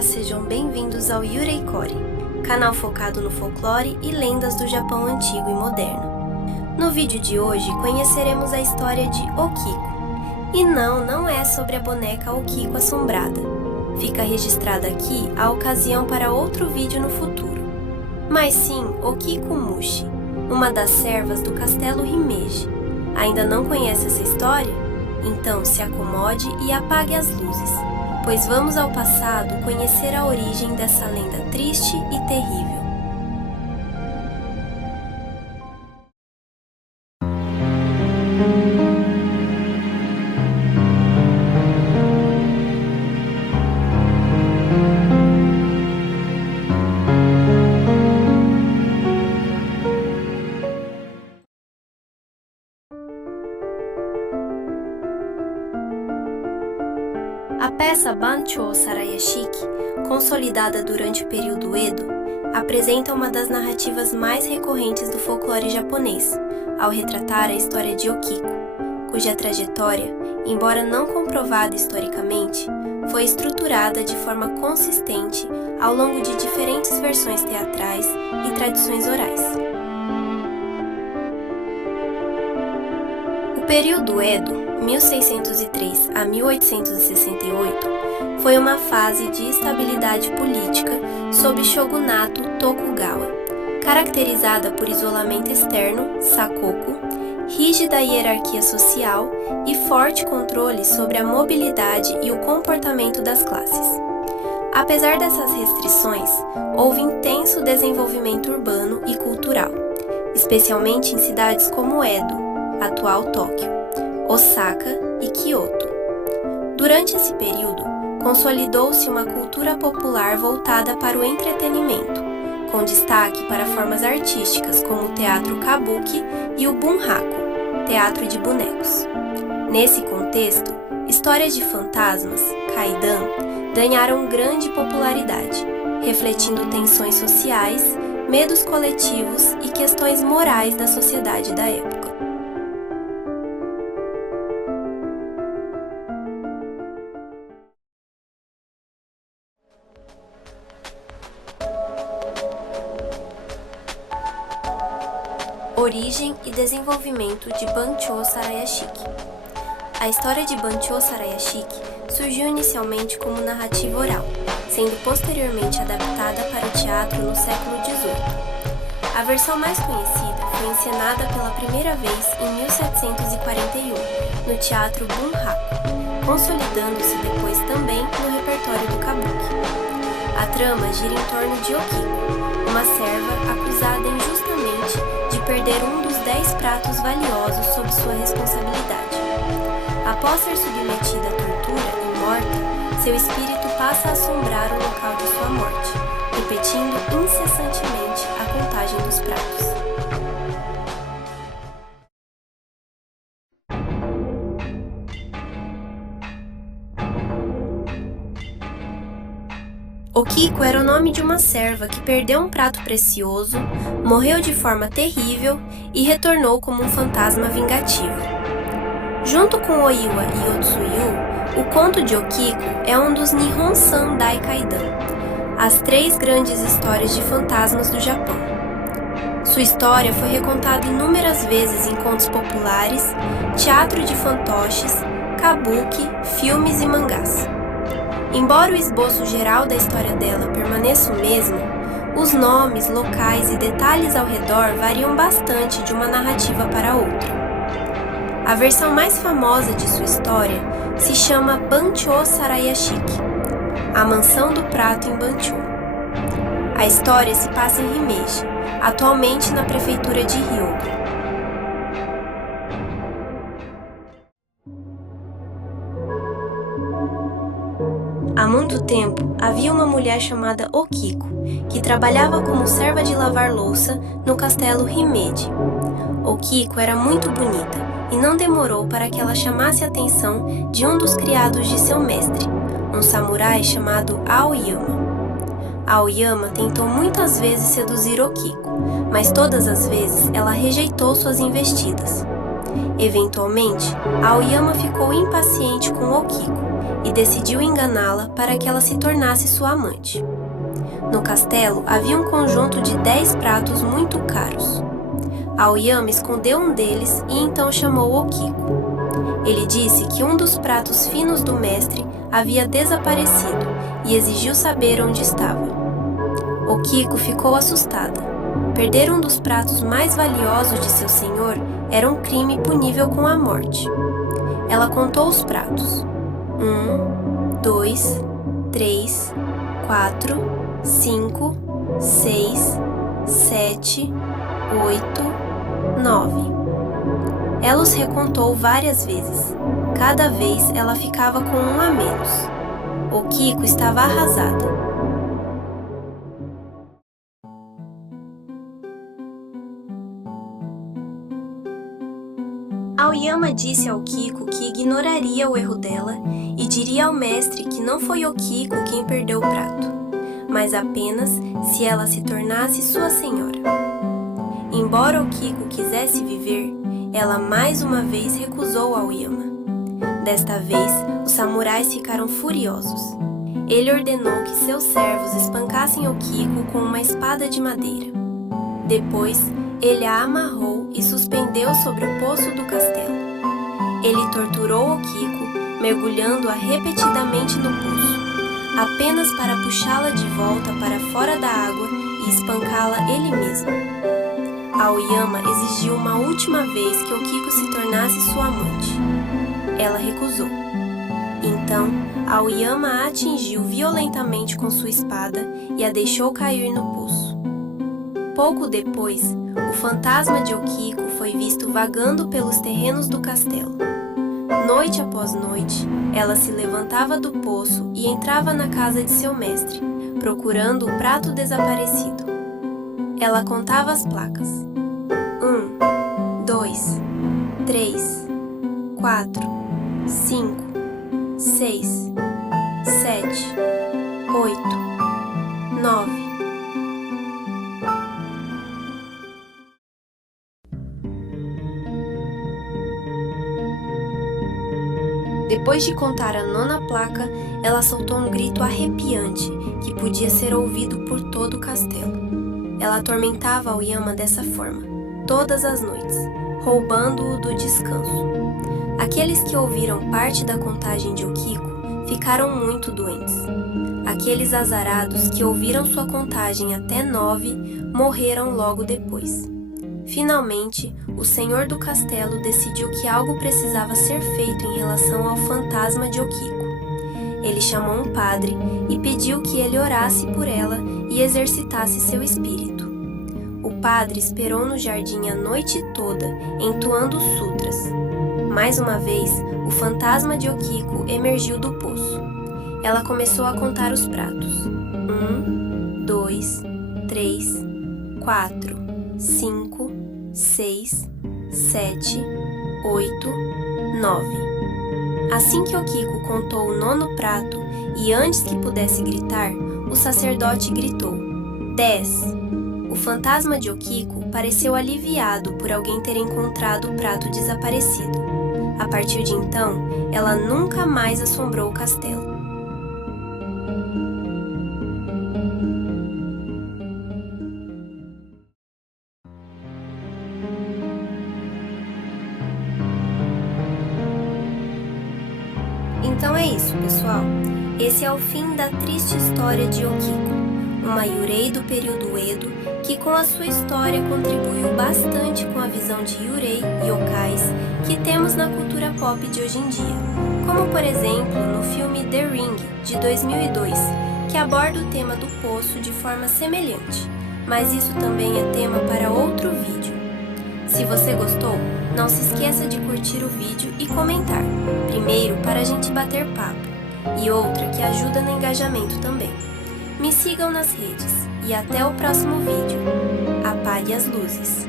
Olá, sejam bem-vindos ao Yurei Kori, canal focado no folclore e lendas do Japão antigo e moderno. No vídeo de hoje conheceremos a história de Okiko. E não é sobre a boneca Okiko assombrada. Fica registrada aqui a ocasião para outro vídeo no futuro. Mas sim Okiko Mushi, uma das servas do castelo Himeji. Ainda não conhece essa história? Então se acomode e apague as luzes, pois vamos ao passado conhecer a origem dessa lenda triste e terrível. A peça Banchō Sarayashiki, consolidada durante o período Edo, apresenta uma das narrativas mais recorrentes do folclore japonês, ao retratar a história de Okiko, cuja trajetória, embora não comprovada historicamente, foi estruturada de forma consistente ao longo de diferentes versões teatrais e tradições orais. O período Edo, 1603 a 1868, foi uma fase de estabilidade política sob shogunato Tokugawa, caracterizada por isolamento externo, sakoku, rígida hierarquia social e forte controle sobre a mobilidade e o comportamento das classes. Apesar dessas restrições, houve intenso desenvolvimento urbano e cultural, especialmente em cidades como Edo, atual Tóquio, Osaka e Kyoto. Durante esse período, consolidou-se uma cultura popular voltada para o entretenimento, com destaque para formas artísticas como o teatro kabuki e o bunraku, teatro de bonecos. Nesse contexto, histórias de fantasmas, kaidan, ganharam grande popularidade, refletindo tensões sociais, medos coletivos e questões morais da sociedade da época. Origem e desenvolvimento de Banchō Sarayashiki. A história de Banchō Sarayashiki surgiu inicialmente como narrativa oral, sendo posteriormente adaptada para o teatro no século XVIII. A versão mais conhecida foi encenada pela primeira vez em 1741, no teatro Bunraku, consolidando-se depois também no repertório do kabuki. A trama gira em torno de Okiko, uma serva acusada injustamente de perder um dos 10 pratos valiosos sob sua responsabilidade. Após ser submetida à tortura e morta, seu espírito passa a assombrar o local de sua morte, repetindo incessantemente a contagem dos pratos. Okiko era o nome de uma serva que perdeu um prato precioso, morreu de forma terrível e retornou como um fantasma vingativo. Junto com Oiwa e Otsuyu, o conto de Okiko é um dos Nihon-san Daikaidan, as 3 grandes histórias de fantasmas do Japão. Sua história foi recontada inúmeras vezes em contos populares, teatro de fantoches, kabuki, filmes e mangás. Embora o esboço geral da história dela permaneça o mesmo, os nomes, locais e detalhes ao redor variam bastante de uma narrativa para outra. A versão mais famosa de sua história se chama Banchō Sarayashiki, a mansão do prato em Banchō. A história se passa em Himeji, atualmente na prefeitura de Hyogo. Há muito tempo, havia uma mulher chamada Okiko, que trabalhava como serva de lavar louça no castelo Himeji. Okiko era muito bonita e não demorou para que ela chamasse a atenção de um dos criados de seu mestre, um samurai chamado Aoyama. Aoyama tentou muitas vezes seduzir Okiko, mas todas as vezes ela rejeitou suas investidas. Eventualmente, Aoyama ficou impaciente com Okiko e decidiu enganá-la para que ela se tornasse sua amante. No castelo havia um conjunto de 10 pratos muito caros. Aoyama escondeu um deles e então chamou Okiko. Ele disse que um dos pratos finos do mestre havia desaparecido e exigiu saber onde estava. Okiko ficou assustada. Perder um dos pratos mais valiosos de seu senhor era um crime punível com a morte. Ela contou os pratos. 1, 2, 3, 4, 5, 6, 7, 8, 9. Ela os recontou várias vezes. Cada vez ela ficava com um a menos. Okiko estava arrasada. Aoyama disse a Okiko que ignoraria o erro dela e diria ao mestre que não foi Okiko quem perdeu o prato, mas apenas se ela se tornasse sua senhora. Embora Okiko quisesse viver, ela mais uma vez recusou Aoyama. Desta vez, os samurais ficaram furiosos. Ele ordenou que seus servos espancassem Okiko com uma espada de madeira. Depois, ele a amarrou e suspendeu sobre o poço do castelo. Ele torturou Okiko, mergulhando-a repetidamente no poço, apenas para puxá-la de volta para fora da água e espancá-la ele mesmo. Aoyama exigiu uma última vez que Okiko se tornasse sua amante. Ela recusou. Então, Aoyama a atingiu violentamente com sua espada e a deixou cair no poço. Pouco depois, o fantasma de Okiko foi visto vagando pelos terrenos do castelo. Noite após noite, ela se levantava do poço e entrava na casa de seu mestre, procurando o prato desaparecido. Ela contava as placas. 1, 2, 3, 4, 5, 6, 7, 8, 9. Depois de contar a 9ª placa, ela soltou um grito arrepiante que podia ser ouvido por todo o castelo. Ela atormentava Aoyama dessa forma, todas as noites, roubando-o do descanso. Aqueles que ouviram parte da contagem de Okiko ficaram muito doentes. Aqueles azarados que ouviram sua contagem até 9 morreram logo depois. Finalmente, o senhor do castelo decidiu que algo precisava ser feito em relação ao fantasma de Okiko. Ele chamou um padre e pediu que ele orasse por ela e exercitasse seu espírito. O padre esperou no jardim a noite toda, entoando sutras. Mais uma vez, o fantasma de Okiko emergiu do poço. Ela começou a contar os pratos. 1, 2, 3, 4, 5, 6, 7, 8, 9. Assim que Okiko contou o 9º prato e antes que pudesse gritar, o sacerdote gritou: 10. O fantasma de Okiko pareceu aliviado por alguém ter encontrado o prato desaparecido. A partir de então, ela nunca mais assombrou o castelo. Então é isso, pessoal. Esse é o fim da triste história de Okiko, uma Yurei do período Edo que com a sua história contribuiu bastante com a visão de Yurei e Yokais que temos na cultura pop de hoje em dia, como por exemplo no filme The Ring, de 2002, que aborda o tema do poço de forma semelhante, mas isso também é tema para outro vídeo. Se você gostou, não se esqueça de curtir o vídeo e comentar, primeiro para a gente bater papo, e outra que ajuda no engajamento também. Me sigam nas redes e até o próximo vídeo. Apague as luzes.